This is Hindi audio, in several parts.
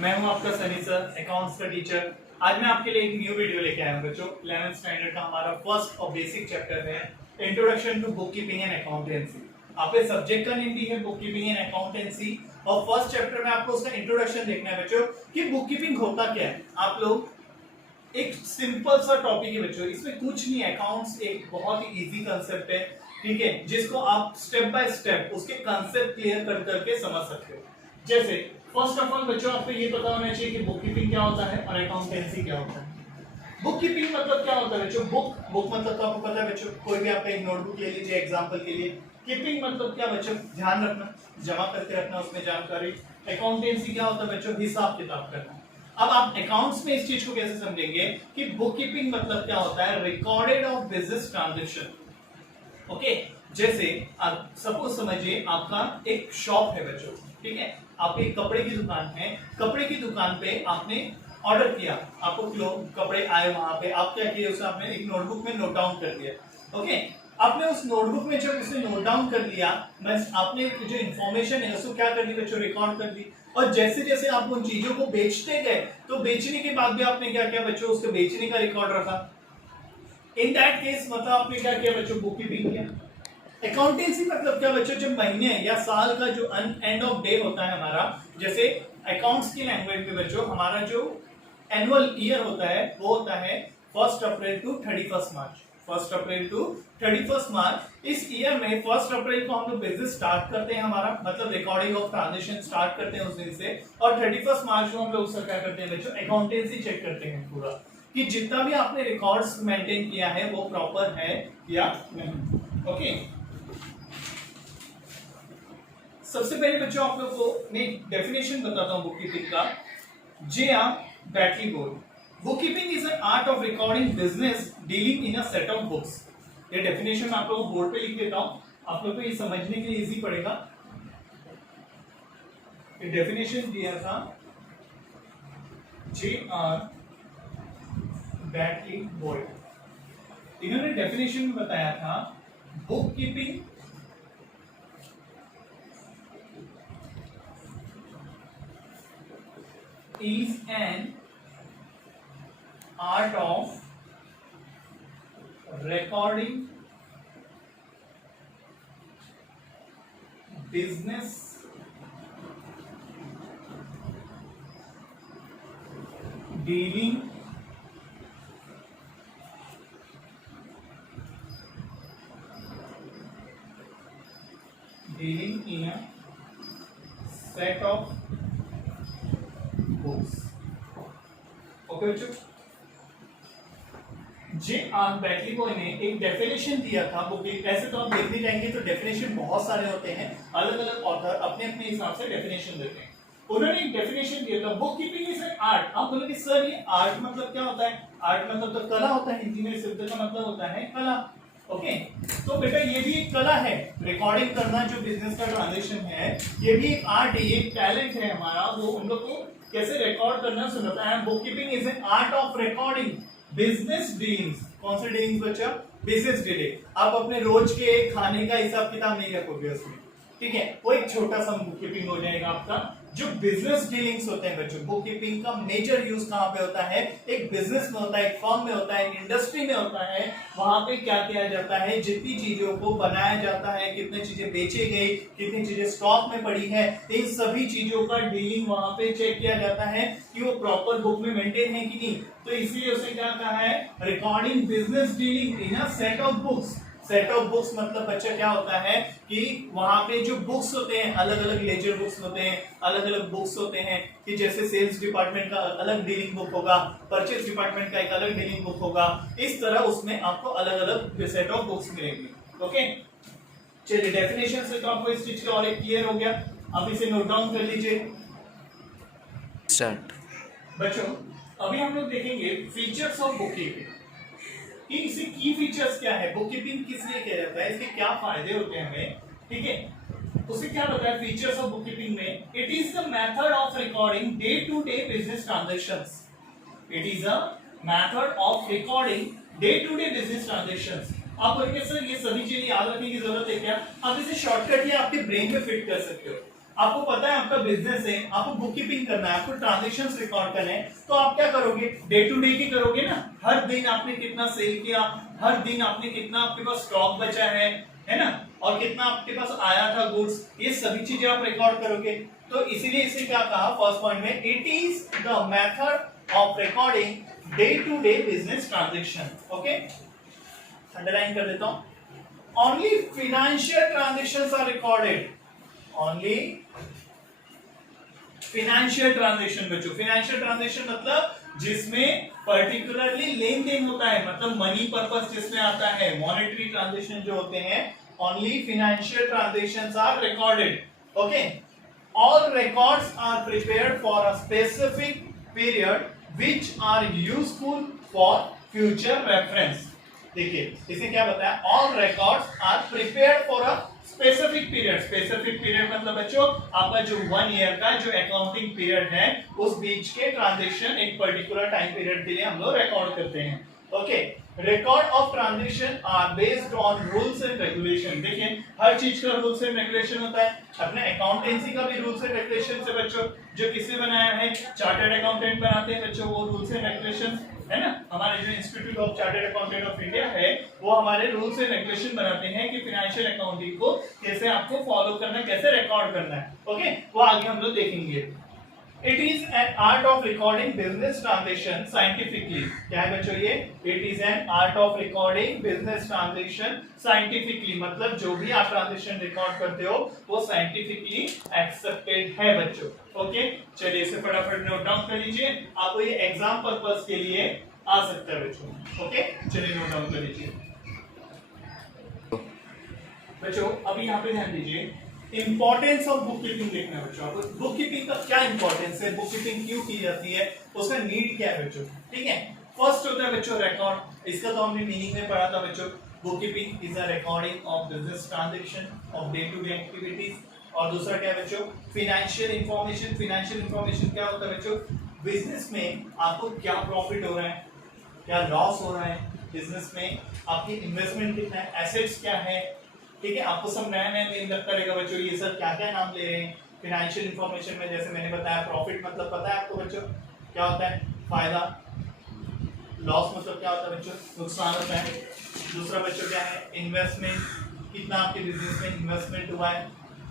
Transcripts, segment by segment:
मैं हूं आपका सनी सर, अकाउंट्स का टीचर। आज मैं आपके लिए एक न्यू वीडियो लेके आया हूं बच्चों। 11th स्टैंडर्ड का हमारा फर्स्ट और बेसिक चैप्टर है introduction to book keeping and accountancy. आपके सब्जेक्ट का नेम भी है बुक कीपिंग एंड अकाउंटेंसी और फर्स्ट चैप्टर में आपको उसका इंट्रोडक्शन देखना है बच्चों कि बुक कीपिंग होता क्या है। आप लोग एक सिंपल सा टॉपिक है बच्चों, इसमें कुछ नहीं है। अकाउंट्स एक बहुत ही इजी कंसेप्ट है, ठीक है, जिसको आप स्टेप बाय स्टेप उसके कंसेप्ट क्लियर कर करके समझ सकते हो। जैसे फर्स्ट ऑफ ऑल बच्चों आपको ये पता होना चाहिए कि बुक कीपिंग क्या होता है और अकाउंटेंसी क्या होता है। बुक कीपिंग मतलब क्या होता है बच्चों? बुक मतलब तो आपको पता है बच्चों, कोई भी आपका एक नोटबुक ले लीजिए एग्जांपल के लिए। कीपिंग मतलब क्या बच्चों? ध्यान रखना, जमा करके रखना उसमें जानकारी। अकाउंटेंसी क्या होता है बच्चों? हिसाब किताब करना। अब आप अकाउंट्स में इस चीज को कैसे समझेंगे कि बुक कीपिंग मतलब क्या होता है? Recorded of business transaction. Okay, जैसे आप सपोज समझिए आपका एक शॉप है बच्चों, ठीक है, आपकी एक कपड़े की दुकान है। कपड़े की दुकान पे आपने ऑर्डर किया, आपको कपड़े आए, वहां पे आप क्या किए, उसे आपने एक नोटबुक में नोट डाउन कर दिया। ओके, आपने उस नोटबुक में जब इसे नोट डाउन कर लिया, मींस आपने जो इन्फॉर्मेशन है उसको क्या कर दी बच्चों? रिकॉर्ड कर दी। और जैसे जैसे आप उन चीजों को बेचते गए, तो बेचने के बाद भी आपने क्या किया बच्चों? उसके बेचने का रिकॉर्ड रखा। इन दैट केस मतलब आपने क्या किया बच्चों? बुक कीपिंग किया। अकाउंटेंसी मतलब क्या बच्चों? जब महीने या साल का जो एंड ऑफ डे होता है हमारा, जैसे अकाउंट्स की लैंग्वेज में बच्चों हमारा जो एनुअल ईयर होता है वो होता है 1 अप्रैल टू 31 मार्च। 1 अप्रैल टू 31 मार्च। इस ईयर में 1 अप्रैल को हम लोग बिजनेस स्टार्ट करते हैं, हमारा मतलब रिकॉर्डिंग ऑफ ट्रांजेक्शन स्टार्ट करते हैं उस दिन से। और 31 मार्च को हम लोग उसका क्या करते हैं बच्चों? अकाउंटेंसी चेक करते हैं पूरा कि जितना भी आपने रिकॉर्ड्स मेंटेन किया है वो प्रॉपर है या नहीं। ओके, सबसे पहले बच्चों आप लोग को मैं डेफिनेशन बताता हूं बुक कीपिंग का। J.R. बैटली board. Book keeping is an art of recording business dealing in a set of books. ये डेफिनेशन मैं आप लोगों को बोर्ड पे लिख देता हूं, आप लोग को ये समझने के लिए इजी पड़ेगा। ये डेफिनेशन दिया था J.R. बैटली बोर्ड। इन्होंने डेफिनेशन में बताया था book keeping is an art of recording business dealing in a set of books. Okay बच्चों, J.R. बैटली बॉय ने एक डेफिनेशन दिया था बुक। ऐसे तो आप देखने जाएंगे तो डेफिनेशन बहुत सारे होते हैं, अलग अलग ऑथर अपने अपने हिसाब से डेफिनेशन देते हैं। उन्होंने एक डेफिनेशन दिया था book keeping is an art. आप बोलोगे सर ये आर्ट मतलब क्या होता है? आर्ट मतलब तो कला होता है, हिंदी में शब्द का मतलब होता है कला। ओके, तो बेटा ये भी एक कला है, रिकॉर्डिंग करना जो बिजनेस का ट्रांजेक्शन है, ये भी एक आर्ट है, ये एक टैलेंट है हमारा, वो उन लोग को कैसे रिकॉर्ड करना सुनाता है। Book keeping is an art of recording business dealings. कौन से डीलिंग्स बच्चा? Business dealing. आप अपने रोज के खाने का हिसाब किताब नहीं रखोगे उसमें, ठीक है, वो एक छोटा सा बुक कीपिंग हो जाएगा आपका। जो बिजनेस डीलिंग्स होते हैं बच्चों, बुक कीपिंग का मेजर यूज कहां पे होता है? एक बिजनेस में होता है, एक फर्म में होता है, एक इंडस्ट्री में होता है। वहां पे क्या किया जाता है? जितनी चीजों को बनाया जाता है, कितनी चीजें बेचे गई, कितनी चीजें स्टॉक में पड़ी है, इन सभी चीजों का डीलिंग वहां पे चेक किया जाता है कि वो प्रॉपर बुक में मेंटेन है कि नहीं। तो इसलिए उसे क्या कहा है? Recording business dealing in a set of books. Set of books मतलब बच्चा क्या होता है कि वहां पे जो बुक्स होते हैं, अलग अलग लेजर बुक्स होते हैं, अलग अलग बुक्स होते हैं कि जैसे सेल्स डिपार्टमेंट का अलग डीलिंग बुक होगा, परचेज डिपार्टमेंट का एक अलग डीलिंग बुक होगा। इस तरह उसमें आपको अलग अलग सेट ऑफ बुक्स मिलेंगी। ओके, चलिए डेफिनेशन से तो आपको इस चीज का और एक क्लियर हो गया। आप इसे नोट डाउन कर लीजिए। स्टार्ट। बच्चों अभी हम लोग देखेंगे फीचर्स ऑफ बुक कीपिंग कि इसके की फीचर्स क्या है, बुक कीपिंग किस लिए किया जाता है, इसके क्या फायदे होते हैं हमें, ठीक है। उसे क्या बताया फीचर्स ऑफ बुक कीपिंग में? It is the method of recording day to day business transactions. It is a method of recording day to day business transactions. आप बोलेंगे सर ये सभी चीजें याद रखने की जरूरत है क्या? आप इसे शॉर्टकट या आपके ब्रेन में फिट कर सकते हो। आपको पता है आपका बिजनेस है, आपको बुक कीपिंग करना है, आपको ट्रांजेक्शंस रिकॉर्ड करने हैं, तो आप क्या करोगे, डे टू डे की करोगे ना, हर दिन आपने कितना सेल किया, हर दिन आपने कितना आपके पास स्टॉक बचा है ना, और कितना आपके पास आया था गुड्स, ये सभी चीजें आप रिकॉर्ड करोगे। तो इसीलिए इसे क्या कहा फर्स्ट पॉइंट में, it is the method of recording day to day business transaction. Okay, underline कर देता हूं। Only financial transactions are recorded. Only financial transaction बच्चों, financial transaction मतलब जिसमें पर्टिकुलरली लेन देन होता है, मतलब मनी पर्पस जिसमें आता है, मॉनेटरी ट्रांजेक्शन जो होते हैं, only financial transactions are recorded. Okay, all records are prepared for a specific period which are useful for future reference. देखिए इसने क्या बताया, all records are prepared for a specific period. Specific period मतलब बच्चों आपका जो 1 ईयर का जो अकाउंटिंग पीरियड है, उस बीच के ट्रांजैक्शन एक पर्टिकुलर टाइम पीरियड के लिए हम लोग रिकॉर्ड करते हैं। Okay, record of transaction are based on rules and regulation. देखिए हर चीज का रूल्स एंड रेगुलेशन होता है, अपने अकाउंटेंसी का भी रूल्स एंड रेगुलेशन से बच्चों, जो किसने बनाया है, चार्टर्ड अकाउंटेंट बनाते हैं बच्चों, वो रूल्स एंड रेगुलेशन है ना। हमारे जो institute of chartered accountant of India है, वो हमारे रूल्स एंड रेगुलेशन बनाते हैं कि फाइनेंशियल अकाउंटिंग को कैसे आपको फॉलो करना है, कैसे रिकॉर्ड करना है। ओके, वो आगे हम लोग देखेंगे। It is an art of recording business transaction scientifically. क्या है बच्चों ये, it is an art of recording business transaction scientifically, मतलब जो भी आप ट्रांजेक्शन रिकॉर्ड करते हो वो साइंटिफिकली एक्सेप्टेड है बच्चों। ओके, चलिए इसे फटाफट नोट डाउन कर लीजिए, आपको ये एग्जाम पर्पस के लिए आ सकता है बच्चों। ओके, चलिए नोट डाउन कर लीजिए बच्चों। अभी यहाँ पे ध्यान दीजिए, इंपॉर्टेंस ऑफ बुक कीपिंग देखना है बच्चों। आपको बुक कीपिंग का क्या इंपॉर्टेंस है, बुक कीपिंग क्यों की जाती है, उसका नीड क्या है बच्चों। ठीक है, फर्स्ट होता है बच्चों रिकॉर्ड, इसका तो हमने मीनिंग में पढ़ा था बच्चों। Book keeping is a recording of business transaction of day to day activities. और दूसरा क्या है बच्चों, फाइनेंशियल इंफॉर्मेशन। फाइनेंशियल इंफॉर्मेशन क्या होता है बच्चों, बिजनेस में आपको क्या प्रॉफिट हो रहा है, क्या लॉस हो रहा है, बिजनेस में आपकी इन्वेस्टमेंट कितना है, एसेट्स क्या है। ठीक है, आपको सब नया नया नेम लगता रहेगा बच्चों, ये सब क्या क्या नाम ले रहे हैं। फाइनेंशियल इंफॉर्मेशन में जैसे मैंने बताया, प्रॉफिट मतलब पता है आपको बच्चों क्या होता है, फायदा। लॉस मतलब क्या होता है बच्चों, नुकसान होता है। दूसरा बच्चों क्या है, इन्वेस्टमेंट, कितना आपके बिजनेस में इन्वेस्टमेंट हुआ है।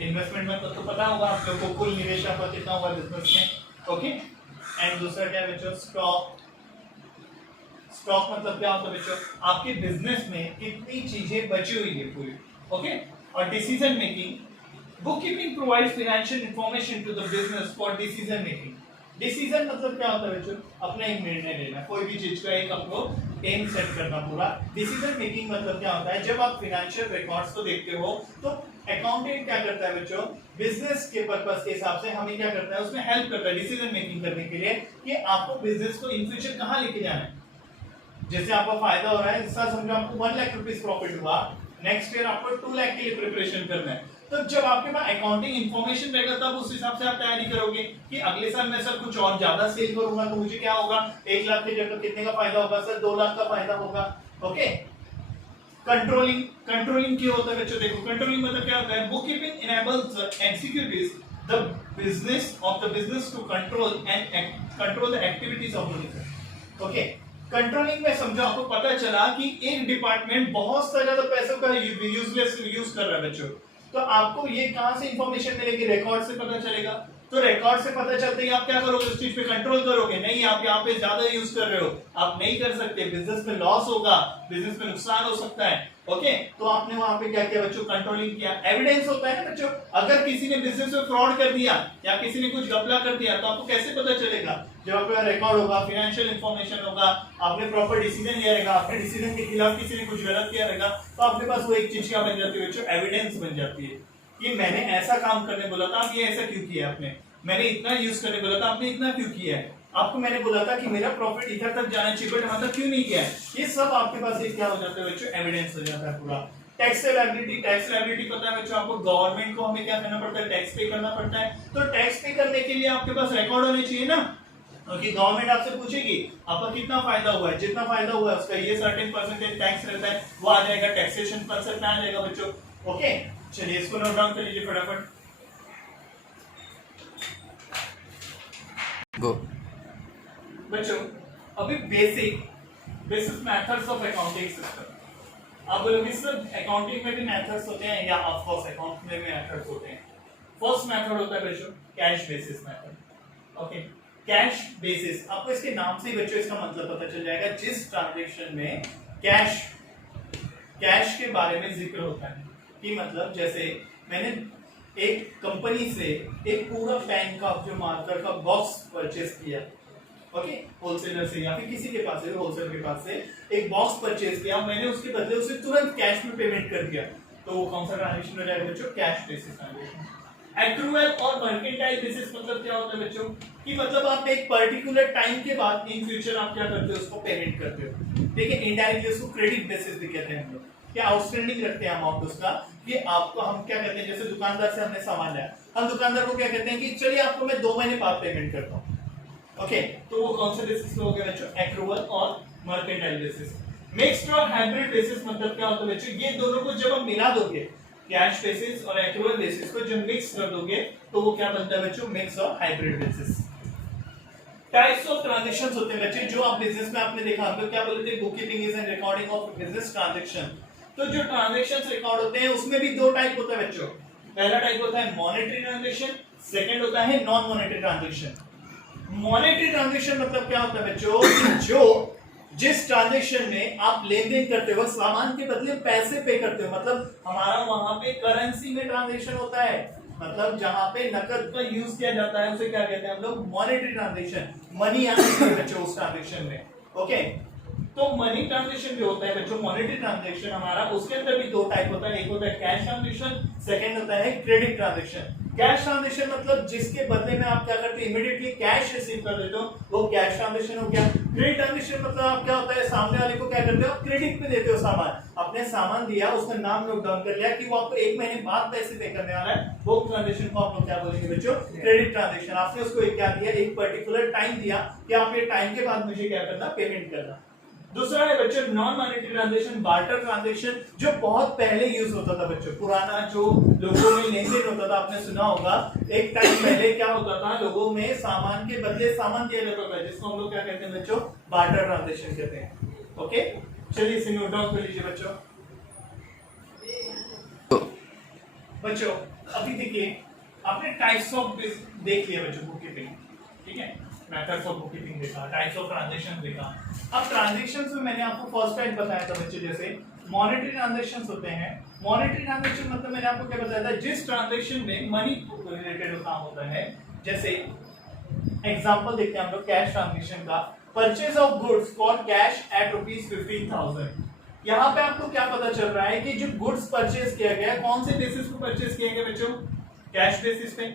इन्वेस्टमेंट मतलब तो पता होगा आप लोगों को, कुल निवेश आपका कितना हुआ बिजनेस में। ओके, एंड दूसरा क्या है बच्चों, स्टॉक। स्टॉक मतलब क्या होता है बच्चों, आपके बिजनेस में कितनी चीजें बची हुई है पूरी। ओके, और decision making, book keeping provides financial information to the business for decision making. Decision मतलब क्या होता है बच्चों, अपना एक निर्णय लेना, कोई भी चीज का एक आपको एम सेट करना पूरा। डिसीजन मेकिंग मतलब क्या होता है, जब आप फाइनेंशियल रिकॉर्ड्स को देखते हो तो अकाउंटेंट क्या करता है बच्चों, बिजनेस के पर्पस के हिसाब से हमें क्या करता है, उसमें हेल्प करता है डिसीजन मेकिंग करने के लिए कि आपको बिजनेस को इन फ्यूचर कहां लेके जाना है। जैसे आपका फायदा हो रहा है, जैसा समझो आपको 1 लाख रुपीस प्रॉफिट हुआ, नेक्स्ट ईयर आपको 2 लाख के लिए प्रिपरेशन करना है। तो जब आपके पास अकाउंटिंग इंफॉर्मेशन रहेगा तब उस हिसाब से आप तैयारी करोगे कि अगले साल मैं सर कुछ और ज्यादा सेल करूंगा तो मुझे क्या होगा, 1 लाख की जगह कितने का फायदा होगा सर, 2 लाख का फायदा होगा। ओके, कंट्रोलिंग, कंट्रोलिंग क्यों होता है बच्चों, देखो कंट्रोलिंग मतलब क्या होता है, book keeping enables executives the business of the business to control and control the activities of the business. Okay, controlling में समझो आपको पता चला कि एक डिपार्टमेंट बहुत सा ज्यादा पैसों का यूजलेस यूज कर रहा है बच्चों, तो आपको ये कहां से इंफॉर्मेशन मिलेगी, रिकॉर्ड से पता चलेगा। तो रिकॉर्ड से पता चलते ही आप क्या करोगे, उस चीज पे कंट्रोल करोगे, नहीं आप यहाँ पे ज्यादा यूज कर रहे हो, आप नहीं कर सकते, बिजनेस में लॉस होगा, बिजनेस में नुकसान हो सकता है। ओके, तो आपने वहां पे क्या किया बच्चों, कंट्रोलिंग किया। एविडेंस होता है ना बच्चों, अगर किसी ने बिजनेस में फ्रॉड कर दिया या किसी ने कुछ घपला कर दिया तो आपको कैसे पता चलेगा, जब आपका रिकॉर्ड होगा, फाइनेंशियल इंफॉर्मेशन होगा, आपने प्रॉपर डिसीजन लिया रहेगा, आपके डिसीजन के खिलाफ किसी ने कुछ गलत किया रहेगा, तो आपके पास वो एक चीज क्या बन जाती है बच्चों, एविडेंस बन जाती है कि मैंने ऐसा काम करने बोला था, आप ये ऐसा क्यों किया, आपने मैंने इतना यूज करने बोला था, आपने इतना क्यों किया है, आपको मैंने बोला था कि मेरा प्रॉफिट इधर तक जाना चाहिए बट मतलब क्यों नहीं किया है। ये सब आपके पास एक क्या हो जाता है बच्चों, एविडेंस हो जाता है पूरा। टैक्स लायबिलिटी, टैक्स लायबिलिटी पता है बच्चों आपको, गवर्नमेंट को हमें क्या करना पड़ता है, टैक्स पे करना पड़ता है। तो टैक्स पे करने के लिए आपके पास रिकॉर्ड होने चाहिए ना, क्योंकि गवर्नमेंट आपसे पूछेगी आपका कितना फायदा हुआ है, जितना फायदा हुआ है उसका ये सर्टेन परसेंटेज टैक्स रहता है, वो आ जाएगा, टैक्सेशन परसेंट में आ जाएगा बच्चों। ओके, चलिए इसको नोट डाउन कर लीजिए फटाफट। गो। बच्चों अभी basic methods of accounting system. आप बोलोगे सर अकाउंटिंग में भी मेथड्स होते हैं या ऑफ कोर्स अकाउंट में भी मेथड्स होते हैं। फर्स्ट मेथड होता है बच्चों cash basis method. Okay, cash basis आपको इसके नाम से ही बच्चों इसका मतलब पता चल जाएगा। जिस ट्रांजैक्शन में कैश के बारे में जिक्र होता है कि मतलब जैसे मैंने एक कंपनी से एक पूरा पेन का जो मार्कर का बॉक्स परचेज किया, ओके, होलसेलर से या फिर किसी के पास से, होलसेलर के पास से एक बॉक्स परचेज किया, मैंने उसके बदले उसे तुरंत कैश में पेमेंट कर दिया, तो वो कौन सा ट्रांजैक्शन हो जाएगा बच्चों? Cash basis transaction. एक्रूअल और मर्केंटाइल बेसिस मतलब क्या होता है बच्चों? कि मतलब आप एक पर्टिकुलर टाइम के बाद इन फ्यूचर आप क्या करते हो, उसको पेमेंट करते हो। ठीक है, इनडायरेक्टली उसको क्रेडिट बेसिस भी कहते हैं हम लोग। क्या आउटस्टैंडिंग रखते हैं अमाउंट उसका, कि आपको हम क्या कहते हैं, जैसे दुकानदार से हमने सामान लिया, हम दुकानदार को क्या कहते हैं कि चलिए आपको मैं 2 महीने बाद पेमेंट करता हूँ। ओके, तो वो कौन से बेसिस पे हो गया बच्चों? एक्रूअल और मर्केंटाइल बेसिस। मिक्स्ड और हाइब्रिड बेसिस मतलब क्या होता है बच्चों? ये दोनों को जब हम मिला दोगे, कैश बेसिस और एक्रूअल बेसिस को जब मिक्स कर दोगे तो वो क्या बनता है बच्चों? मिक्स और hybrid basis. Types of transactions होते हैं बच्चे, जो आप बिजनेस में आपने देखा, हम लोग क्या बोलते थे, book keeping is an recording of business transaction. तो जो ट्रांजैक्शंस रिकॉर्ड होते हैं उसमें भी 2 टाइप होता है बच्चों। पहला टाइप होता है मॉनेटरी ट्रांजैक्शन, सेकंड होता है non monetary transaction. Monetary transaction मतलब क्या होता है बच्चों? जो जिस ट्रांजैक्शन में आप लेन देन करते हो, सामान के बदले पैसे पे करते हो, मतलब हमारा वहां पे करेंसी में ट्रांजैक्शन होता है, मतलब जहां पे नकद का यूज किया जाता है उसे क्या कहते हैं हम लोग? Monetary transaction. मनी आती है बच्चों उस ट्रांजैक्शन में। ओके, तो मनी ट्रांजैक्शन जो होता है बच्चों, मॉनेटरी ट्रांजैक्शन हमारा, उसके अंदर भी 2 टाइप होता है। एक होता है कैश ट्रांजैक्शन, सेकंड होता है क्रेडिट ट्रांजैक्शन। कैश ट्रांजैक्शन मतलब जिसके बदले में आप क्या करते हैं, इमीडिएटली कैश रिसीव कर देते हो, वो कैश ट्रांजैक्शन हो गया। क्रेडिट ट्रांजैक्शन मतलब आप क्या होता है, सामने वाले को क्या करते हो, क्रेडिट पे देते हो सामान। आपने सामान दिया, उसका नाम नोट डाउन कर लिया कि वो आपको 1 महीने बाद पैसे पे करने वाला है, वो ट्रांजैक्शन को आप लोग क्या बोलेंगे बच्चों? Credit transaction. आपने उसको एक क्या दिया, एक पर्टिकुलर टाइम दिया कि आप ये टाइम के बाद मुझे क्या करना, पेमेंट करना। दूसरा है बच्चों non monetary transaction, barter transaction, जो बहुत पहले यूज होता था बच्चों। पुराना जो लोगों में लेन देन होता था, आपने सुना होगा, एक टाइम पहले क्या होता था, लोगों में सामान के बदले सामान दिया जाता था, जिसको हम लोग क्या कहते हैं बच्चों? बार्टर ट्रांजैक्शन कहते हैं। ओके, चलिए इसे नोट डाउन कर लीजिए बच्चों। बच्चों अभी देखिए, आपने टाइप्स ऑफ देख लिया बच्चों, बुक कीपिंग, ठीक है, मेथड्स ऑफ बुक कीपिंग देखा, टाइप्स ऑफ ट्रांजैक्शन देखा। अब ट्रांजैक्शंस में मैंने आपको फर्स्ट टाइप बताया था बच्चों, जैसे मॉनेटरी ट्रांजैक्शंस होते हैं। मॉनेटरी ट्रांजैक्शन मतलब मैंने आपको क्या बताया था, जिस ट्रांजैक्शन में मनी रिलेटेड काम होता है। जैसे एग्जांपल देखते हैं हम लोग कैश ट्रांजैक्शन का, purchase of goods for cash at ₹15,000। यहाँ पे आपको क्या पता चल रहा है कि जो गुड्स परचेज किया गया, कौन से बेसिस पे परचेज किया गया बच्चों? कैश बेसिस पे।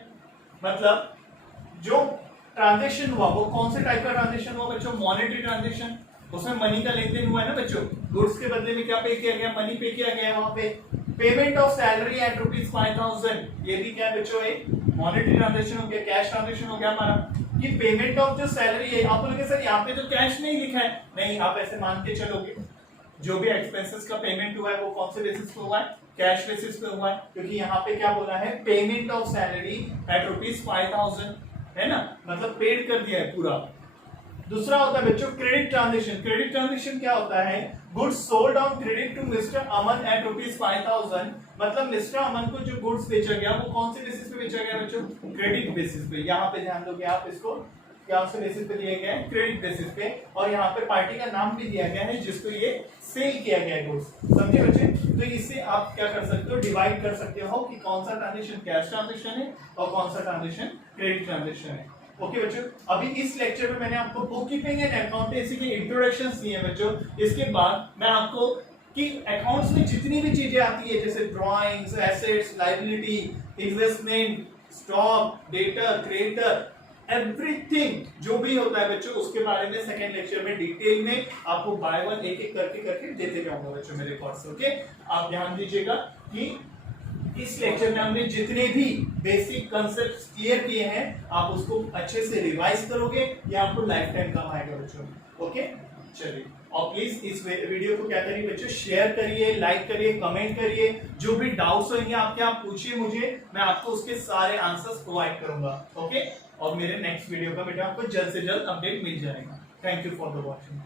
मतलब जो ट्रांजैक्शन हुआ वो कौन से टाइप का ट्रांजैक्शन हुआ बच्चों? Monetary transaction. उसमें मनी का लेन देन हुआ है ना बच्चों, गुड्स के बदले में क्या पे किया गया? मनी पे किया गया। वहां पे पेमेंट ऑफ सैलरी एट ₹5,000, ये भी क्या है बच्चों? एक मॉनेटरी ट्रांजैक्शन हो गया, कैश ट्रांजैक्शन हो गया हमारा। कि पेमेंट ऑफ जो सैलरी है, आप बोलोगे सर यहाँ पे तो कैश नहीं लिखा है। नहीं, आप ऐसे मान के चलोगे, जो भी एक्सपेंसेस का पेमेंट हुआ है वो कौन से बेसिस पे हुआ है? कैश बेसिस पे हुआ है, क्योंकि यहाँ पे क्या बोला है? पेमेंट ऑफ सैलरी एट ₹5,000, है ना, मतलब पेड कर दिया है पूरा। दूसरा होता है बच्चों क्रेडिट ट्रांजैक्शन। क्रेडिट ट्रांजैक्शन क्या होता है? Goods sold on credit to mister Aman at ₹5,000, मतलब मिस्टर अमन को जो गुड्स बेचा गया वो कौन से बेसिस पे बेचा गया बच्चों? क्रेडिट बेसिस पे। यहाँ पे ध्यान दोगे आप, इसको क्या से बेसिस पे दिया गया है? क्रेडिट बेसिस पे। और यहाँ पे पार्टी का नाम भी दिया गया है जिसको ये सेल किया गया है गुड्स। समझे बच्चे? तो इससे आप क्या कर सकते हो, डिवाइड कर सकते हो कि कौन सा ट्रांजैक्शन कैश ट्रांजैक्शन है और कौन सा ट्रांजैक्शन क्रेडिट ट्रांजैक्शन है। ओके बच्चों, अभी इस लेक्चर में मैंने आपको बुक कीपिंग एंड अकाउंटेंसी के इंट्रोडक्शंस दिए हैं बच्चों। इसके बाद मैं आपको कि अकाउंट्स में जितनी भी चीजें आती है, जैसे drawings, assets, liability, investment, stock, debtor, creditor, everything जो भी होता है बच्चों, उसके बारे में सेकंड लेक्चर में डिटेल में आपको बाय वन एक एक करके देते जाऊंगा बच्चों मेरे कोर्स से। ओके, आप ध्यान दीजिएगा कि इस लेक्चर में हमने जितने भी बेसिक कॉन्सेप्ट्स क्लियर किए हैं, आप उसको अच्छे से रिवाइज करोगे, ये आपको लाइफ टाइम काम आएगा बच्चों। ओके, चलिए, और प्लीज इस वीडियो को क्या करिए बच्चों, शेयर करिए, लाइक करिए, कमेंट करिए, जो भी डाउट्स होंगे आपके आप पूछिए मुझे, मैं आपको उसके सारे आंसर्स प्रोवाइड करूंगा। ओके, और मेरे नेक्स्ट वीडियो का बेटा आपको जल्द से जल्द अपडेट मिल जाएगा। Thank you for the watching.